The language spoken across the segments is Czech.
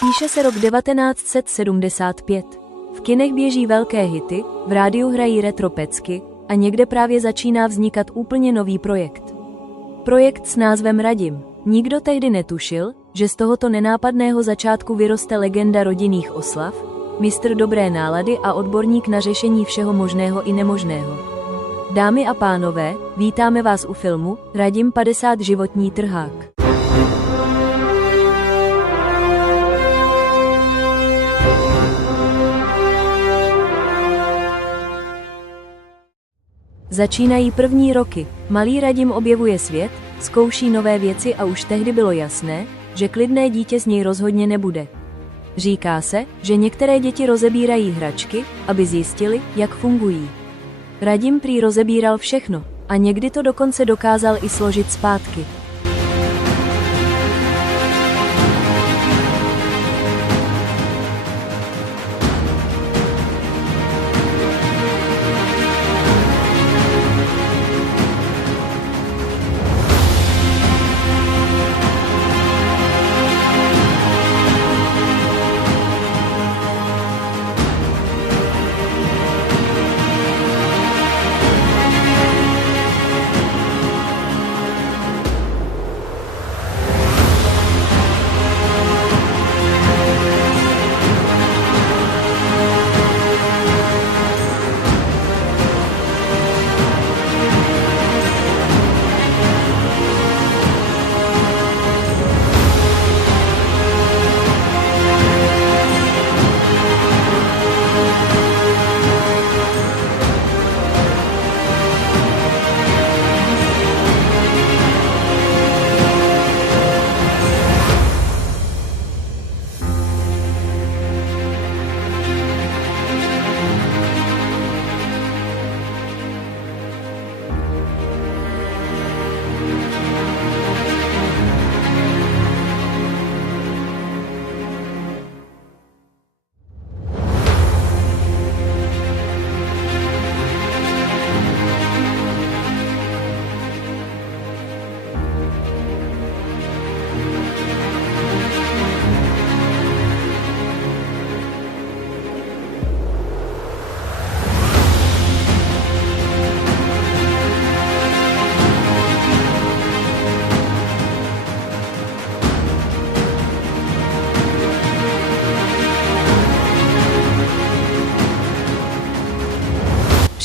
Píše se rok 1975. V kinech běží velké hity, v rádiu hrají retro pecky a někde právě začíná vznikat úplně nový projekt. Projekt s názvem Radim. Nikdo tehdy netušil, že z tohoto nenápadného začátku vyroste legenda rodinných oslav, mistr dobré nálady a odborník na řešení všeho možného i nemožného. Dámy a pánové, vítáme vás u filmu Radim 50 životní trhák. Začínají první roky, malý Radim objevuje svět, zkouší nové věci a už tehdy bylo jasné, že klidné dítě z něj rozhodně nebude. Říká se, že některé děti rozebírají hračky, aby zjistili, jak fungují. Radim prý rozebíral všechno a někdy to dokonce dokázal i složit zpátky.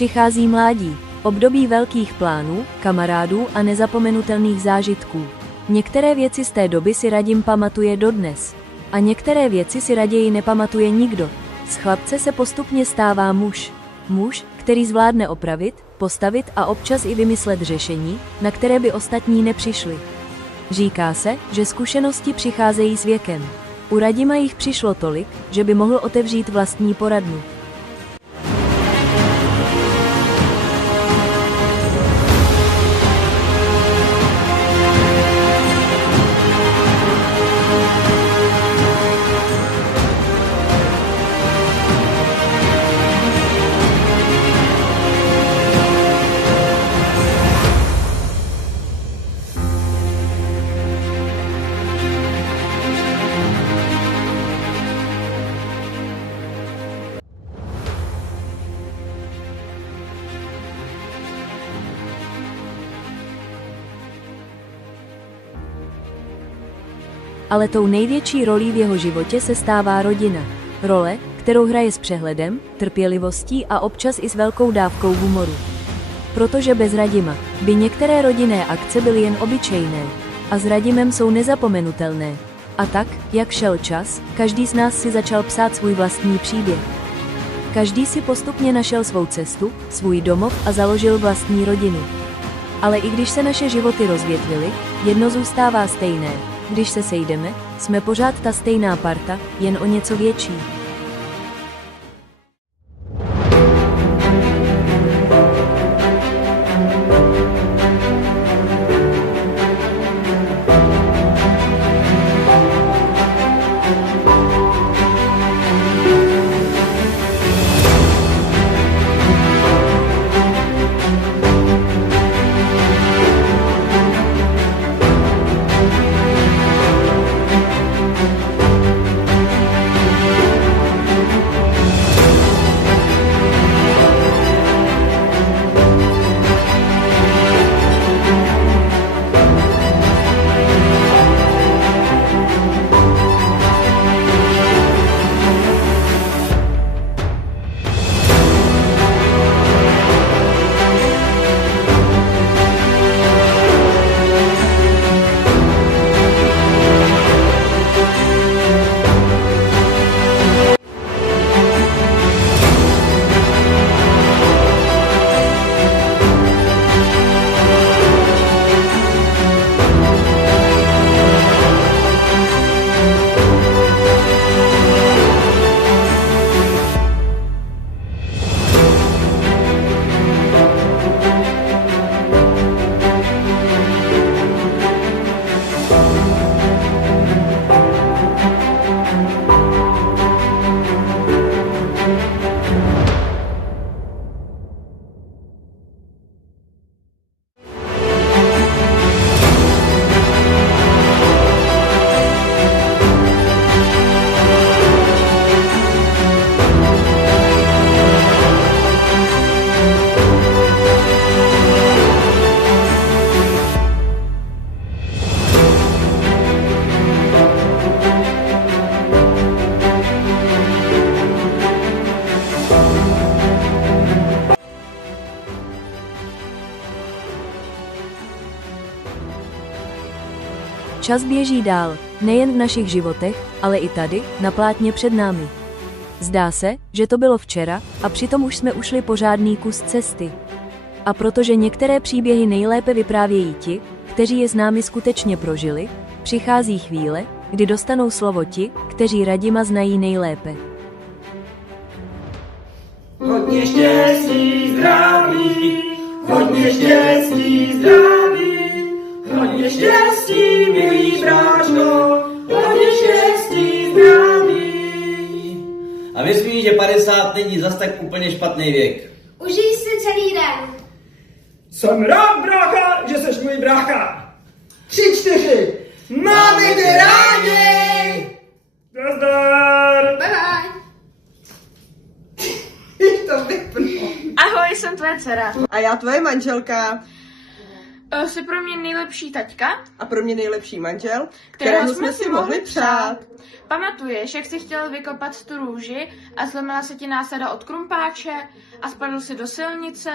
Přichází mládí, období velkých plánů, kamarádů a nezapomenutelných zážitků. Některé věci z té doby si Radim pamatuje dodnes. A některé věci si raději nepamatuje nikdo. Z chlapce se postupně stává muž. Muž, který zvládne opravit, postavit a občas i vymyslet řešení, na které by ostatní nepřišli. Říká se, že zkušenosti přicházejí s věkem. U Radima jich přišlo tolik, že by mohl otevřít vlastní poradnu. Ale tou největší rolí v jeho životě se stává rodina. Role, kterou hraje s přehledem, trpělivostí a občas i s velkou dávkou humoru. Protože bez Radima by některé rodinné akce byly jen obyčejné a s Radimem jsou nezapomenutelné. A tak, jak šel čas, každý z nás si začal psát svůj vlastní příběh. Každý si postupně našel svou cestu, svůj domov a založil vlastní rodinu. Ale i když se naše životy rozvětvily, jedno zůstává stejné. Když se sejdeme, jsme pořád ta stejná parta, jen o něco větší. Čas běží dál, nejen v našich životech, ale i tady, na plátně před námi. Zdá se, že to bylo včera, a přitom už jsme ušli pořádný kus cesty. A protože některé příběhy nejlépe vyprávějí ti, kteří je s námi skutečně prožili, přichází chvíle, kdy dostanou slovo ti, kteří Radima znají nejlépe. Hodně štěstí, zdraví, hodně štěstí, zdraví, hodně štěstí, milý bráško, hodně štěstí, zdraví. A myslím, že 50 není zas tak úplně špatný věk. Užij si celý den. Jsem rád, brácha, že seš můj brácha. 3, 4, máme tě rádi. Nazdar. Bye bye. To vypnu. Ahoj, jsem tvoje dcera. A já tvoje manželka. Jsi pro mě nejlepší taťka, A pro mě nejlepší manžel, kterého jsme si mohli přát. Pamatuješ, jak jsi chtěl vykopat tu růži a zlomila se ti násada od krumpáče a spadl si do silnice?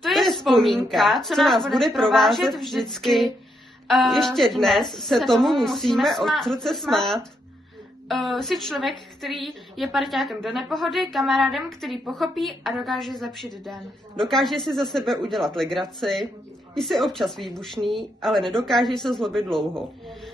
To je vzpomínka, co nás bude provázet vždycky. Ještě dnes se tomu musíme od srdce smát. Jsi člověk, který je parťákem do nepohody, kamarádem, který pochopí a dokáže zlepšit den. Dokáže si za sebe udělat legraci, jsi občas výbušný, ale nedokážeš se zlobit dlouho.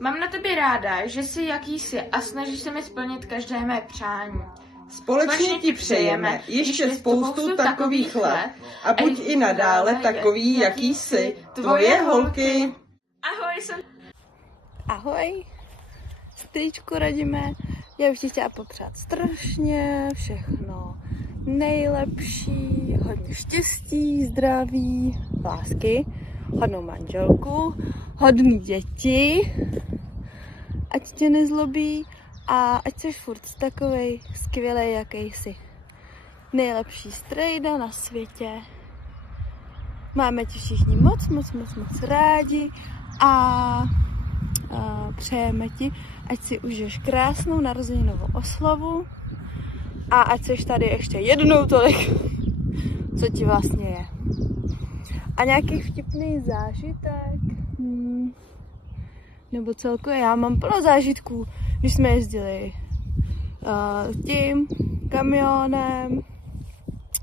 Mám na tebe ráda, že jsi jaký jsi a snažíš se mi splnit každé mé přání. Společně ti přejeme ještě spoustu takových let a buď i nadále takový, jaký jsi. Tvoje holky. Ahoj, jsem... Ahoj, strýčku Radime, já bych ti chtěla popřát strašně všechno nejlepší, hodně štěstí, zdraví, lásky, hodnou manželku, hodný děti, ať tě nezlobí a ať jsi furt takovej skvělej, jaký jsi. Nejlepší strejda na světě. Máme tě všichni moc rádi a přejeme ti, ať si užiješ krásnou narozeninovou oslavu a ať seš tady ještě jednou tolik, co ti vlastně je. A nějaký vtipný zážitek, nebo celkově já mám plno zážitků, když jsme jezdili tím kamionem,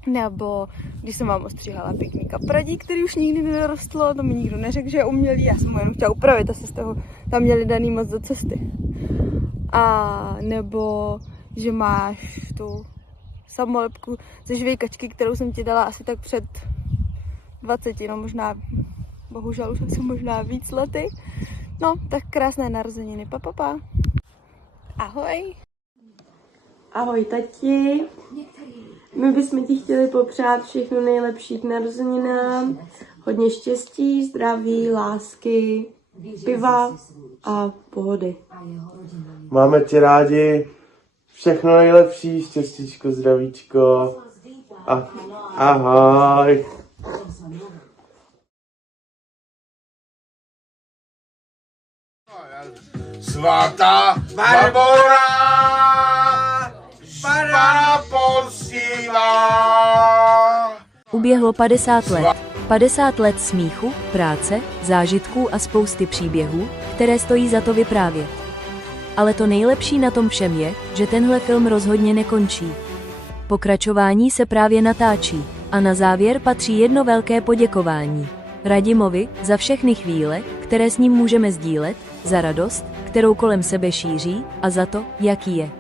nebo když jsem vám ostříhala pěkný kapradí, který už nikdy nedorostlo, to mi nikdo neřekl, že je umělý, já jsem ho jenom chtěla upravit, asi z toho tam měli daný moc do cesty. A nebo, že máš tu samolepku ze žvejkačky, kterou jsem ti dala asi tak před 20, no možná, bohužel už asi možná víc lety. No, tak krásné narozeniny, pa. Ahoj. Ahoj tati, my bychom ti chtěli popřát všechno nejlepší k narozeninám, hodně štěstí, zdraví, lásky, piva a pohody. Máme tě rádi, všechno nejlepší, štěstíčko, zdravíčko a ahoj. Svatá Barbora, Pana posílá. Uběhlo 50 let. 50 let smíchu, práce, zážitků a spousty příběhů, které stojí za to vyprávět. Ale to nejlepší na tom všem je, že tenhle film rozhodně nekončí. Pokračování se právě natáčí a na závěr patří jedno velké poděkování. Radimovi za všechny chvíle, které s ním můžeme sdílet, za radost, kterou kolem sebe šíří a za to, jaký je.